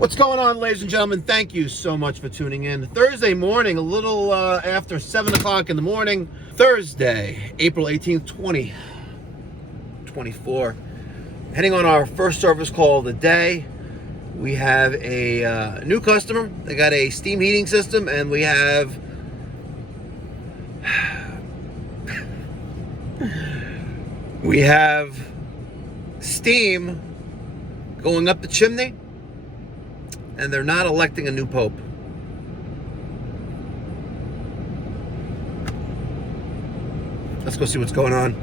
What's going on, ladies and gentlemen? Thank you so much for tuning in. Thursday morning, a little after 7 o'clock in the morning. Thursday, April 18th, 2024. Heading on our first service call of the day. We have a new customer. They got a steam heating system, and we have steam going up the chimney, and they're not electing a new pope. Let's go see what's going on.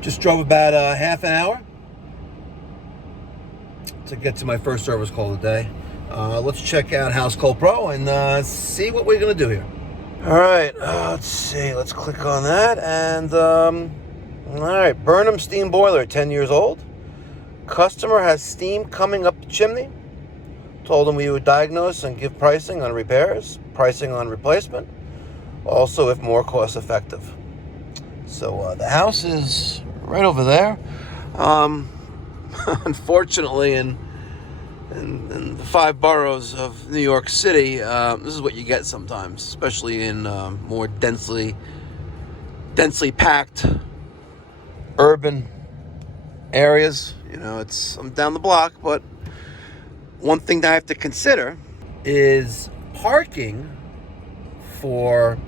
Just drove about half an hour to get to my first service call of the day. Let's check out House Cold Pro and see what we're going to do here. All right, let's see. Let's click on that. And, all right, Burnham steam boiler, 10 years old. Customer has steam coming up the chimney. Told him we would diagnose and give pricing on repairs, pricing on replacement, also if more cost effective. So the house is right over there. Unfortunately, in the 5 boroughs of New York City, this is what you get sometimes, especially in more densely packed urban areas. You know, I'm down the block, but one thing that I have to consider is parking for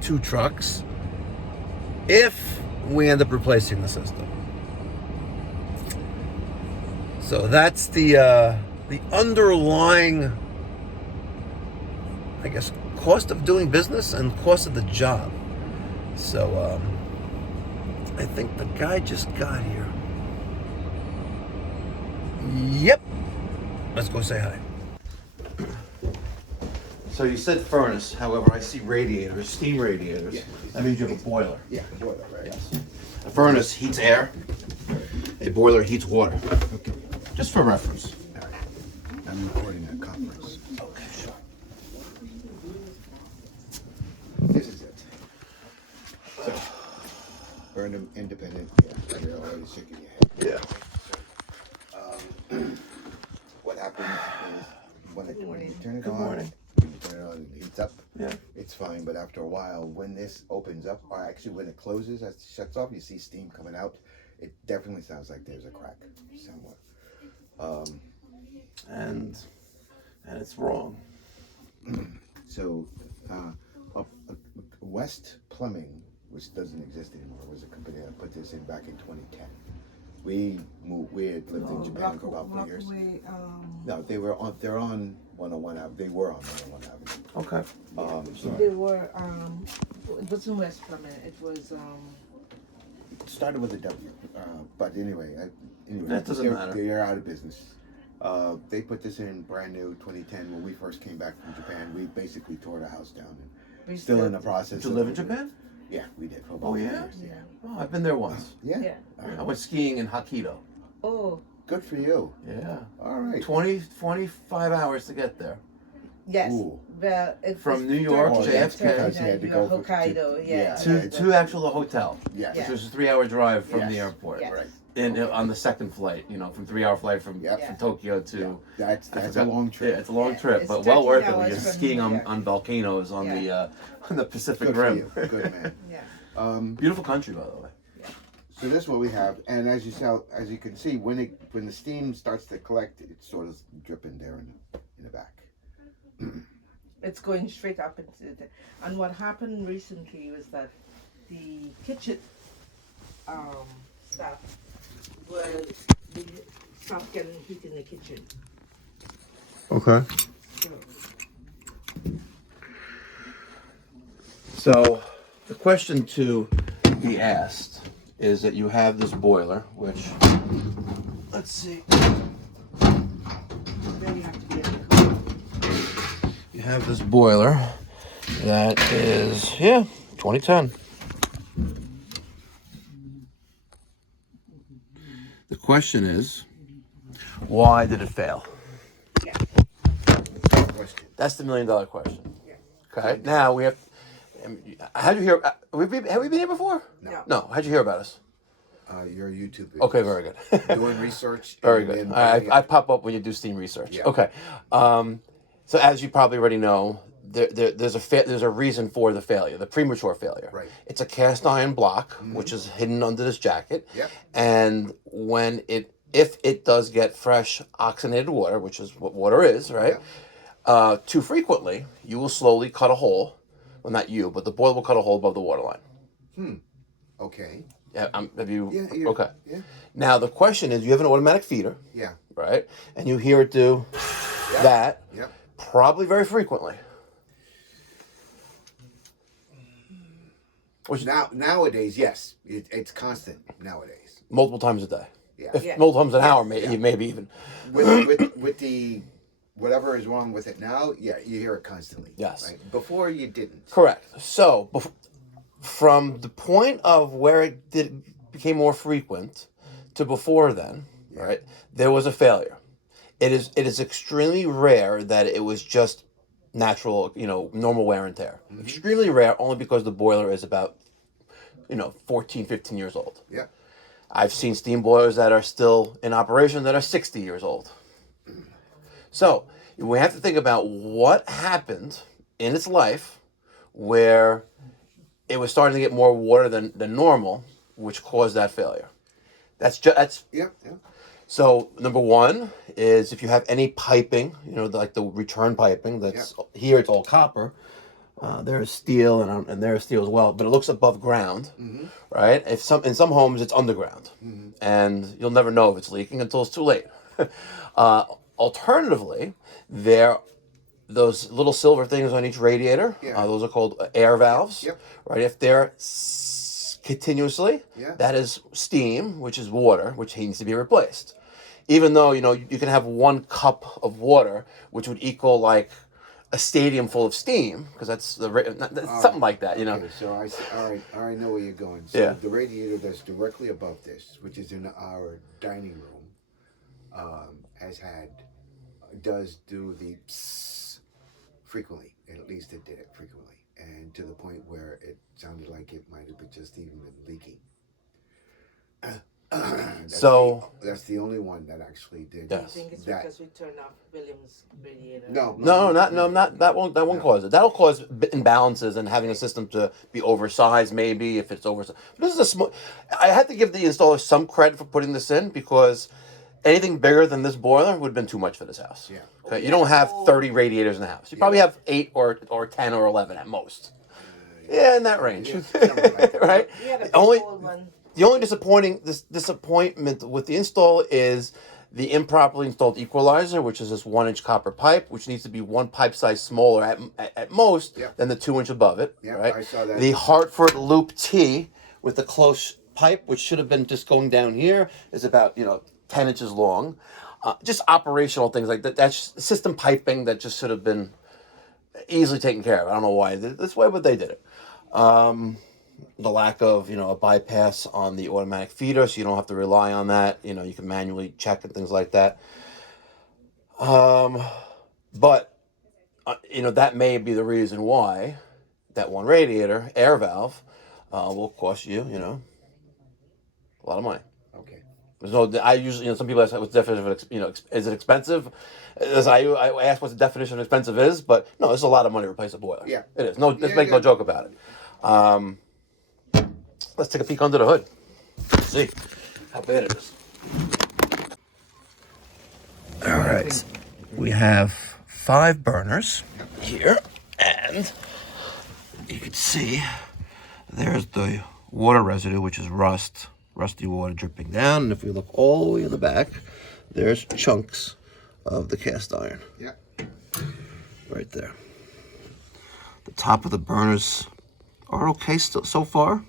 2 trucks if we end up replacing the system. So that's the underlying, I guess, cost of doing business and cost of the job. So I think the guy just got here. Yep. Let's go say hi. So you said furnace, however, I see radiators, steam radiators. Yeah. That means you have a boiler. Yeah, a boiler, right? Yes. A furnace heats air. A boiler heats water. Okay. Just for reference. All right. I'm recording a conference. Okay, sure. This is it. So, Burnham independent. Yeah, you're already sick of your head. Yeah. What happens is when you turn it Good on, morning. when you turn it on, it heats up. Yeah. It's fine, but after a while, when this opens up, or actually when it closes, as it shuts off, you see steam coming out. It definitely sounds like there's a crack somewhere. And it's wrong. So, West Plumbing, which doesn't exist anymore, was a company that put this in back in 2010. We had lived in Japan for about 4 years. No, they're on 101 Avenue. They were on 101 Avenue. Okay. They were, it wasn't West Plumbing, it was, It started with a W, but anyway, That doesn't matter. They're out of business. They put this in brand new 2010 when we first came back from Japan. We basically tore the house down and still in the process. Did you live in Japan? Yeah, we did for about 4 4 years. years. Oh, I've been there once. Yeah. I went skiing in Hokkaido. oh, Good for you. Yeah. All right. 25 hours to get there. yes, Ooh. well, it From was New York, 30, JFK. Because you had to go for- Hokkaido, yeah. To actual hotel, Yes. which was a 3-hour drive from Yes. the airport. Yes. Right. And on the second flight, from 3-hour flight from Yep. Tokyo to. That's I a forgot. long trip. Yeah, it's a long Yeah, trip, it's but well 13 worth it when hours you're from skiing New on, York. on volcanoes on Yeah. the Pacific Good for Rim. you. Good man. Yeah. Beautiful country, by the way. So this is what we have, and as you can see, when the steam starts to collect, it's sort of dripping there in the back. It's going straight up into the, and what happened recently was that the kitchen stuff was they stopped getting heat in the kitchen. Okay. So, So the question to be asked is that you have this boiler, which, let's see. Then you have to get the car. You have this boiler that is, 2010. The question is, why did it fail? Yeah. Question. That's the $1 million question. Yeah. Okay. Now we have. How'd you hear? Have we been here before? No. No. How'd you hear about us? Your YouTube videos. Okay. Very good. Doing research. Very and good. then I pop up when you do Steam research. Yeah. Okay. So as you probably already know, there's a reason for the failure, the premature failure. Right. It's a cast iron block, which is hidden under this jacket. Yep. And if it does get fresh oxygenated water, which is what water is, right? Yep. Too frequently, you will slowly cut a hole. Well, not you, but the boiler will cut a hole above the water line. Okay. Yeah. Have you? Yeah. Okay. Yeah. Now the question is, you have an automatic feeder. Yeah. Right? And you hear it do that Yep. probably very frequently. Which Nowadays, yes, it's constant nowadays. multiple times a day. Yeah. If Yeah. multiple times an hour, Yeah. maybe even. With the whatever is wrong with it now, yeah, you hear it constantly. Yes. Right? Before you didn't. Correct. So, from the point of where it became more frequent to before then, right, there was a failure. It is extremely rare that it was just natural, normal wear and tear. Extremely rare, only because the boiler is about, 14, 15 years old. Yeah. I've seen steam boilers that are still in operation that are 60 years old. So we have to think about what happened in its life where it was starting to get more water than normal, which caused that failure. That's Yeah. so number one is if you have any piping, like the return piping, that's here it's all copper. There's steel and there's steel as well, but it looks above ground, right? In some homes it's underground, and you'll never know if it's leaking until it's too late. Alternatively, those little silver things on each radiator. Those are called air valves, Yep. right? If they're continuously, that is steam, which is water, which needs to be replaced. Even though you can have 1 cup of water, which would equal like a stadium full of steam, because that's something like that, Okay, so I see, all right, know where you're going. So the radiator that's directly above this, which is in our dining room, does do the psst frequently. At least it did it frequently, and to the point where it sounded like it might have been just even been leaking. That's the only one that actually did. I think it's because we turned off William's radiator. No, not that won't cause it. That'll cause imbalances and having a system to be oversized, maybe if it's oversized. But this is a small. I had to give the installer some credit for putting this in, because anything bigger than this boiler would have been too much for this house. Yeah. Okay. You don't have 30 radiators in the house. You probably have 8 or 10 or 11 at most. Yeah, in that range. Right? The only disappointment with the install is the improperly installed equalizer, which is this 1-inch copper pipe, which needs to be 1 pipe size smaller at most than the 2-inch above it. Right? I saw that. The Hartford Loop T with the close pipe, which should have been just going down here, is about 10 inches long. Just operational things like that. That's system piping that just should have been easily taken care of. I don't know why. That's why, but they did it. The lack of, a bypass on the automatic feeder, so you don't have to rely on that. You can manually check and things like that. But that may be the reason why that one radiator, air valve, will cost you, a lot of money. Okay. So I usually, some people ask what's the definition of, is it expensive? As I ask what the definition of expensive is, but no, it's a lot of money to replace a boiler. Yeah. It is. Let's make no joke about it. Let's take a peek under the hood. Let's see how bad it is. All right. We have 5 burners here, and you can see there's the water residue, which is rusty water dripping down. And if we look all the way in the back, there's chunks of the cast iron. Yeah. Right there. The top of the burners are okay still so far,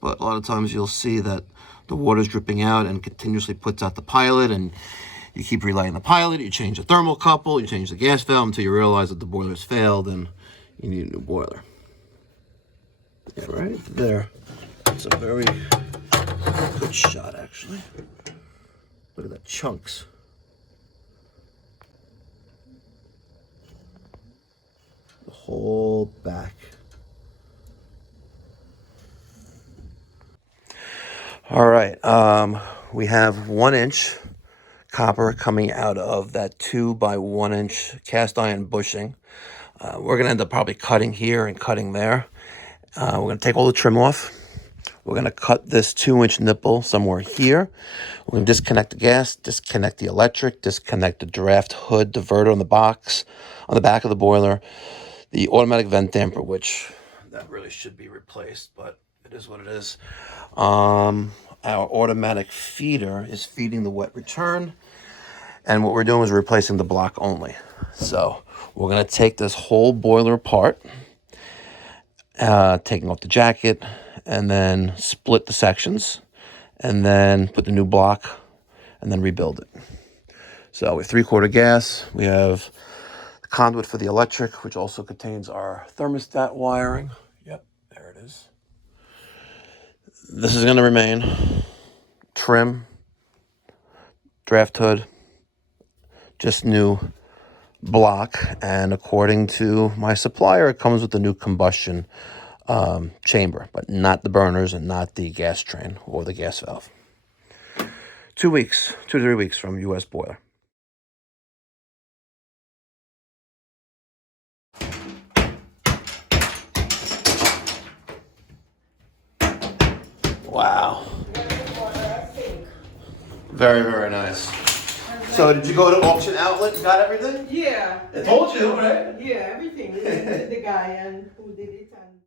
but a lot of times you'll see that the water's dripping out and continuously puts out the pilot, and you keep relighting the pilot, you change the thermocouple, you change the gas valve until you realize that the boiler's failed and you need a new boiler. Yeah, right there. It's a very good shot, actually. Look at that, chunks. The whole back. All right, we have 1 inch copper coming out of that 2 by 1 inch cast iron bushing. We're gonna end up probably cutting here and cutting there. We're gonna take all the trim off. We're gonna cut this 2 inch nipple somewhere here. We're gonna disconnect the gas, disconnect the electric, disconnect the draft hood diverter on the box, on the back of the boiler, the automatic vent damper, which that really should be replaced, but it is what it is. Our automatic feeder is feeding the wet return, and what we're doing is replacing the block only. So we're gonna take this whole boiler apart, taking off the jacket, and then split the sections, and then put the new block, and then rebuild it. So we have 3/4 gas. We have the conduit for the electric, which also contains our thermostat wiring. Yep, there it is. This is going to remain. Trim, draft hood, just new block, and according to my supplier, it comes with the new combustion chamber, but not the burners and not the gas train or the gas valve. 2 weeks, 2 to 3 weeks from US boiler. Wow. Very, very nice. So did you go to auction outlet and got everything? Yeah. I told you, right? Yeah, everything. The guy and who did it.